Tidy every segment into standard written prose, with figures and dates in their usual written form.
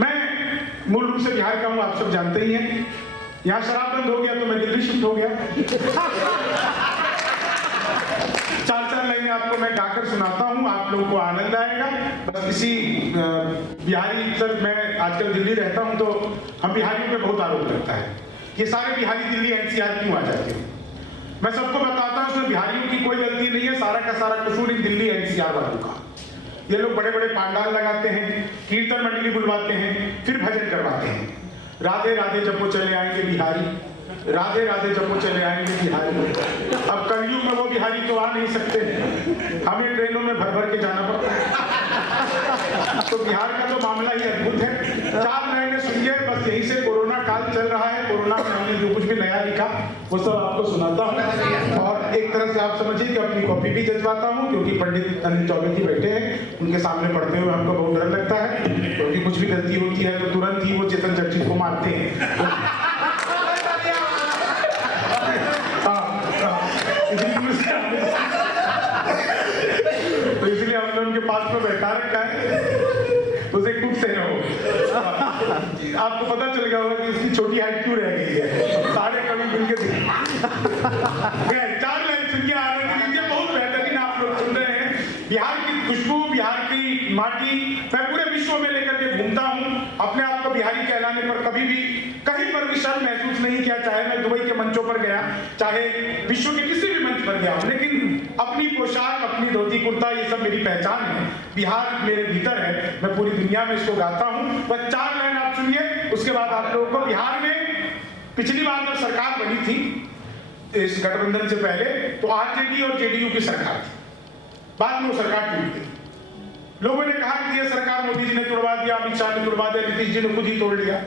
मैं मूल रूप से बिहार का हूँ, आप सब जानते ही हैं। यहाँ शराब बंद हो गया तो मैं दिल्ली शिफ्ट हो गया। 4-4 लाइनें आपको मैं गाकर सुनाता हूँ, आप लोगों को आनंद आएगा। बस किसी बिहारी, सर मैं आजकल दिल्ली रहता हूँ तो हम बिहारियों पे बहुत आरोप लगता है, ये सारे बिहारी दिल्ली एनसीआर क्यों आ जाते हैं। मैं सबको बताता हूँ इसमें बिहारियों की कोई गलती नहीं है, सारा का सारा कसूर इन दिल्ली एनसीआर वालों का। ये लोग बड़े बड़े पांडाल लगाते हैं, कीर्तन मंडली बुलवाते हैं, फिर भजन करवाते हैं। राधे राधे जब वो चले आएंगे बिहारी, राधे राधे जब वो चले आएंगे बिहारी। अब कलयुग में वो बिहारी तो आ नहीं सकते, हमें ट्रेनों में भर भर के जाना पड़ता है। तो बिहार का तो मामला ही अद्भुत है। 4 लाइनें सुनिए, बस यहीं से कोरोना काल चल रहा है, कोरोना में हमने जो कुछ भी नया लिखा वो सब आपको सुनाता हूँ। और एक तरह से आप समझिए कि अपनी कॉपी भी जजवाता हूँ, क्योंकि पंडित अनिल चौबे जी बैठे हैं, उनके सामने पढ़ते हुए हमको बहुत डर लगता है, क्योंकि कुछ भी गलती होती है तो तुरंत ही वो चेतन चर्चित को मारते हैं। तो इसलिए हमने उनके पास में बैठा रखा है, उसे कुछ से रहो। आपको पता चल गया होगा कि इसकी छोटी हाइट क्यों रह गई है, सारे कवि मिलके 4 लाइन सुन के आ रहे हैं, बहुत बेहतरीन आप लोग सुन रहे हैं। बिहार की खुशबू, बिहार की माटी मैं पूरे विश्व में लेकर के घूमता हूँ। अपने आप को बिहारी कहलाने पर कभी भी कहीं पर भी शर्म महसूस नहीं किया, चाहे मैं दुबई के मंचों पर गया, चाहे विश्व के किसी भी मंच पर गया, लेकिन अपनी पोशाक, अपनी धोती कुर्ता, ये सब मेरी पहचान है। बिहार मेरे भीतर है, मैं पूरी दुनिया में इसको गाता हूँ। बस 4 लाइन आप सुनिए, उसके बाद आप लोगों को बिहार में पिछली बार जब सरकार बनी थी इस गठबंधन से पहले, तो आरजेडी और जेडीयू की सरकार थी, बाद में वो सरकार टूट गई। लोगों ने कहा कि ये सरकार मोदी जी ने तोड़वा दिया, अमित शाह ने तोड़वा दिया, नीतीश जी ने खुद ही तोड़ लिया।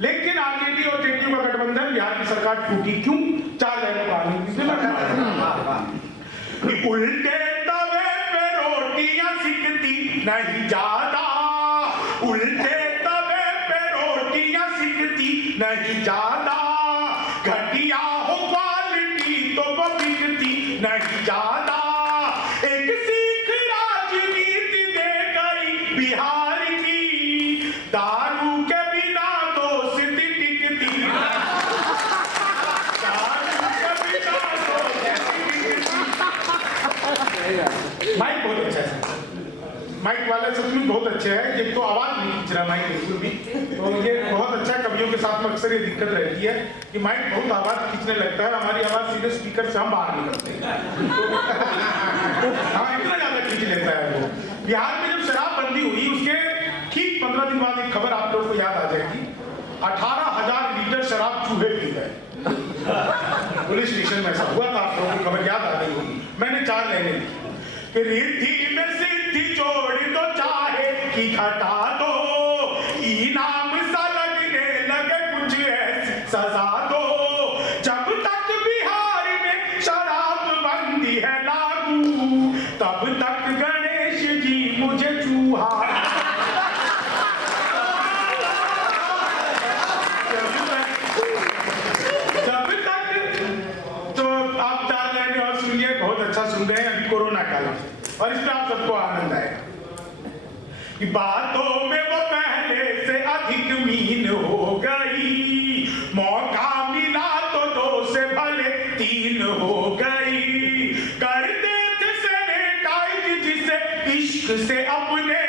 लेकिन आरजेडी और जेडीयू का गठबंधन, बिहार की सरकार टूटी क्यों? 4 लाइनों का उल्टे तवे पे रोटियां सिकती नहीं ज्यादा, उल्टे तवे पे रोटियां सिकती नहीं ज्यादा, घटिया हो क्वालिटी तो वो बिकती नहीं ज्यादा। एक सीख राजनीति दे गई बिहार की, दारू के बिना दोस्ती टिकती, दारू के बिना दोस्ती टिकती। माइक बहुत अच्छा है, माइक वाले सचमुच बहुत अच्छे हैं, ये तो आवाज नहीं खींच रहा माइक बिल्कुल भी, तो ये बहुत अच्छा है। कवियों के साथ में अक्सर ये दिक्कत रहती है कि माइक बहुत आवाज खींचने लगता है, हमारी आवाज सीधे स्पीकर से हम बाहर निकलते हैं। हाँ, इतना ज्यादा खींच लेता है वो। बिहार में जब शराबबंदी हुई, उसके ठीक 15 दिन बाद एक खबर आप लोगों को याद आ जाएगी, 18,000 लीटर शराब चूहे पी गए। पुलिस स्टेशन में ऐसा हुआ था, आप लोगों को खबर याद आ गई होगी। मैंने 4 लाइनें लिखी, रिद्धि में सिद्धि जोड़ दो, चाहे कि घटा दो, इनाम सा लगने लगे कुछ ऐसी सजा दो। जब तक बिहार में शराब बंदी है लागू, तब तक गणेश जी मुझे चूहा, जब तक। तो आप 4 लाइनें और सुनिए, बहुत अच्छा सुन रहे हैं। अभी कोरोना काल और इसमें आप सबको आनंद आएगा कि बातों में वो पहले से अधिक मीन हो गई, मौका मिला तो 2 से भले 3 हो गई, करते थे सैनिटाइज जिसे इश्क से अपने,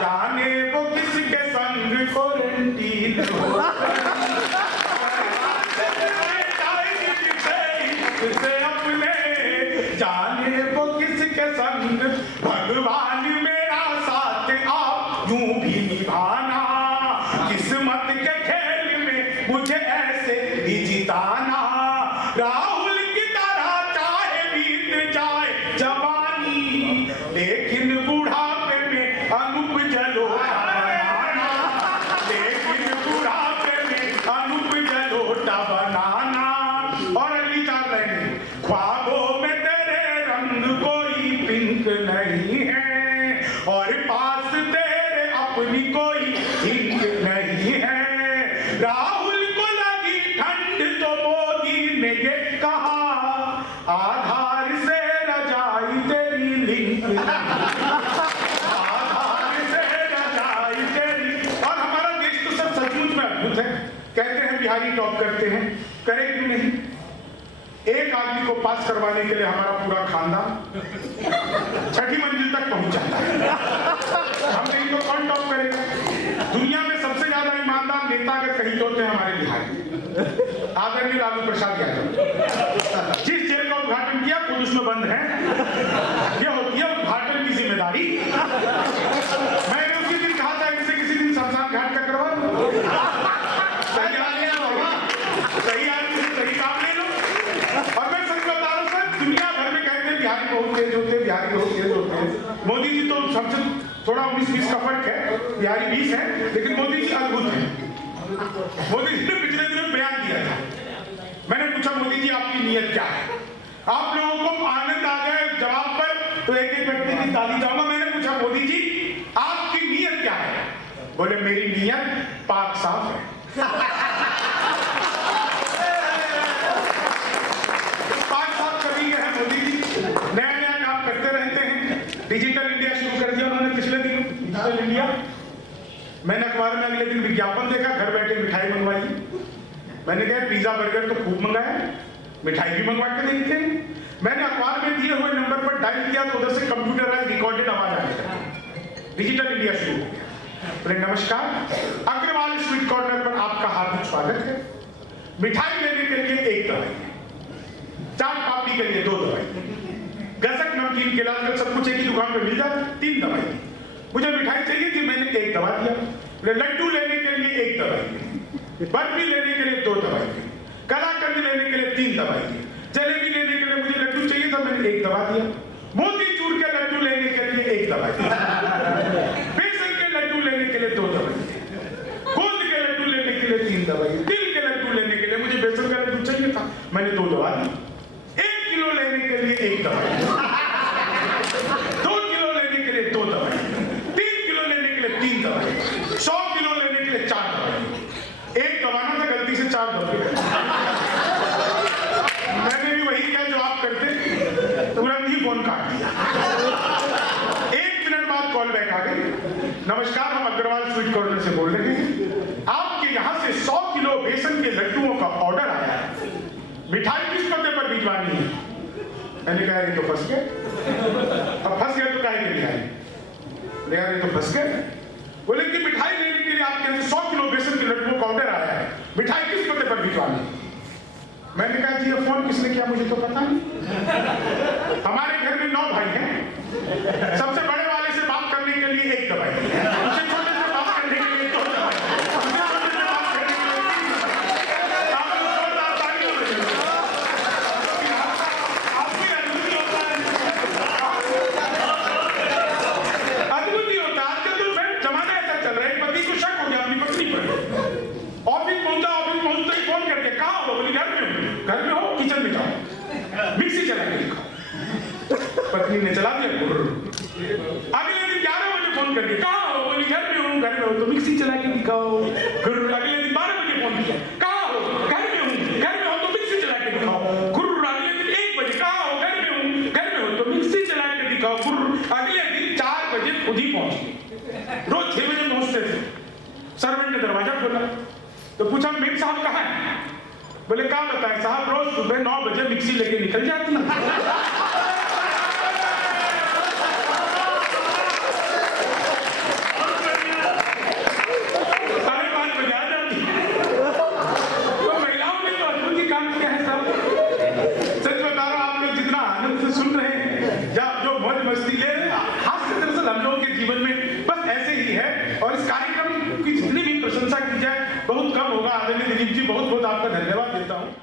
जाने वो किसके संग क्वारंटीन हो गई, से अपने, जाने वो किसके संग। भगवान मेरा साथ आप यूं भी निभाना, किस्मत के खेल में मुझे ऐसे भी जिताना। राहुल की तरह चाहे बीत जाए जवानी, लेकिन बुढ़ापे में अनूप जलोटा बनाना, लेकिन बुढ़ापे में अनूप जलोटा बनाना। और अगली 4 लाइनें, ख्वाबों में तेरे रंग कोई पिंक नहीं है, और पास तेरे अपनी कोई हिंक नहीं है। राहुल को लगी ठंड तो मोदी ने ये बिहारी टॉप करते हैं, करे क्यों नहीं? एक आदमी को पास करवाने के लिए हमारा पूरा खानदान 6ठी मंजिल तक पहुंच जाता है। हम नहीं तो कौन टॉप करेगा? दुनिया में सबसे ज्यादा ईमानदार नेता अगर कहीं तो होते हैं हमारे बिहार में, आदरणीय लालू प्रसाद यादव। जिस जेल का उद्घाटन किया खुद उसमें बंद है, यह होती है उद्घाटन की जिम्मेदारी। मैंने उसी दिन कहा था इनसे किसी दिन शमशान घाट का करवा दो। सही आदमी से सही काम ले लो। और मैं सच बता रहा हूं सर, दुनिया भर में कहते हैं बिहारी बहुत तेज होते हैं, बिहारी बहुत तेज होते हैं। मोदी जी तो सबसे थोड़ा 19-20 का फर्क है, बिहारी 20 है, लेकिन मोदी जी अद्भुत है। मोदी जी ने पिछले दिनों बयान दिया था, मैंने पूछा मोदी जी आपकी नीयत क्या है? आप लोगों को आनंद आ गया जवाब पर, तो एक एक व्यक्ति की ताली जाऊंगा। मैंने पूछा मोदी जी आपकी नीयत क्या है? बोले मेरी नीयत पाक साफ है। पाक साफ कर रही है मोदी जी, नया नया काम करते रहते हैं। डिजिटल इंडिया शुरू कर दिया उन्होंने पिछले दिन, डिजिटल इंडिया। मैंने अखबार में अगले दिन विज्ञापन देखा, घर बैठे मिठाई मंगवाई। मैंने कहा पिज्जा बर्गर तो खूब मंगाया, मिठाई भी मंगवा के देखते हैं। मैंने अखबार में दिए हुए नंबर पर डायल किया तो उधर से कंप्यूटराइज रिकॉर्डेड आवाज आने लगी। डिजिटल इंडिया शुरू हो गया। बोले नमस्कार, अग्रवाल स्वीट कॉर्नर पर आपका हार्दिक स्वागत है। मिठाई लेने के लिए 1 दवाई, चाट पापड़ी के लिए 2 दवाई, गसक नमकीन के लाल सब कुछ एक ही दुकान पे मिल जाए 3 दवाई। मुझे मिठाई चाहिए थी, मैंने 1 दवा दिया। लड्डू लेने के लिए 1 दवाई, बर्फी लेने के लिए 2 दवाई, कलाकंद लेने के लिए 3 दवाई, जलेबी लेने के लिए मुझे लड्डू चाहिए था, मैंने 1 दवा दिया। मोतीचूर के लड्डू लेने के लिए 1 दवाई, बेसन के लड्डू लेने के लिए 2 दवाई, गोंद के लड्डू लेने के लिए 3 दवाई, तिल के लड्डू लेने के लिए मुझे बेसन का लड्डू चाहिए था, मैंने 2 दवा दी। 1 किलो लेने के लिए 1 दवाई, 2 किलो लेने के लिए 2 दवाई, 3 किलो लेने के लिए 3 दवाई, 100 किलो लेने के लिए 4 दवाई। 1 दवाना था, गलती से 4 दवाई। मैंने भी वही किया जो आप करते, तुरंत ही फोन काट दिया। 1 मिनट बाद कॉल बैक आ गई। नमस्कार, हम अग्रवाल स्वीट कॉर्नर से बोल रहे हैं, आपके यहाँ से 100 किलो बेसन के लड्डुओं का ऑर्डर आया है, मिठाई किस पते पर भिजवानी है? मैंने कहा ये तो फंस गए। अब फंस गए तो काहे के लिए आए? यार ये तो फंस गए। बोले कि मिठाई लेने के लिए आपके यहाँ से 100 किलो बेसन के लड्डुओं का ऑर्डर आया है, मिठाई किस पते पर भिजवानी है? मैंने कहा जी ये फोन किसने किया मुझे तो पता नहीं। हमारे घर में 9 भाई हैं, सबसे बड़े वाले से बात करने के लिए 1 दवाई, उससे छोटे से बात करने के लिए 2 दवाई, उससे छोटे से बात करने के लिए 3 दवाई। आप लोग जोरदार तालियों बजाइए। आपकी अद्भुत होता है, अद्भुत ही होता है। आजकल तो फ्रेंड जमाना ऐसा चल रहा है, पति को शक हो गया अपनी पत्नी पर। ऑफिस पहुंचता ही फोन करके कहाँ हो? बोली घर में हो। घर में हो, किचन में जाओ, मिक्सी चला के दिखाओ। पत्नी ने चला दिया। अगले दिन 11 बजे फोन करके कहाँ हो? बोली घर में हूँ। घर में हो तो मिक्सी चला के दिखाओ। फिर अगले दिन 12 बजे फोन किया, कहाँ हो? घर में हूँ। घर में हो तो मिक्सी चला के दिखाओ। अगले दिन 1 बजे, कहाँ हो? घर में हूँ। घर में हो तो मिक्सी चला के दिखाओ। अगले दिन 4 बजे खुद ही पहुंच गए। रोज 6 बजे पहुंचते थे। सर्वेंट ने दरवाजा खोला तो पूछा मेम साहब कहाँ है? बोले कहाँ बताए साहब, रोज सुबह 9 बजे मिक्सी लेके निकल जाती है। 5:30 बजे आ जाती। तो महिलाओं ने तो अद्भुत ही काम किया है साहब। सच बता रहा हूं, आप लोग जितना आनंद से सुन रहे हैं या जो मौज मस्ती ले रहे हैं, हास्य दरअसल हम लोगों के जीवन में बस ऐसे ही है। और इस कार्यक्रम की जितनी भी प्रशंसा की जाए बहुत कम होगा। आदरणीय दिलीप जी, बहुत बहुत आपका धन्यवाद देता हूँ।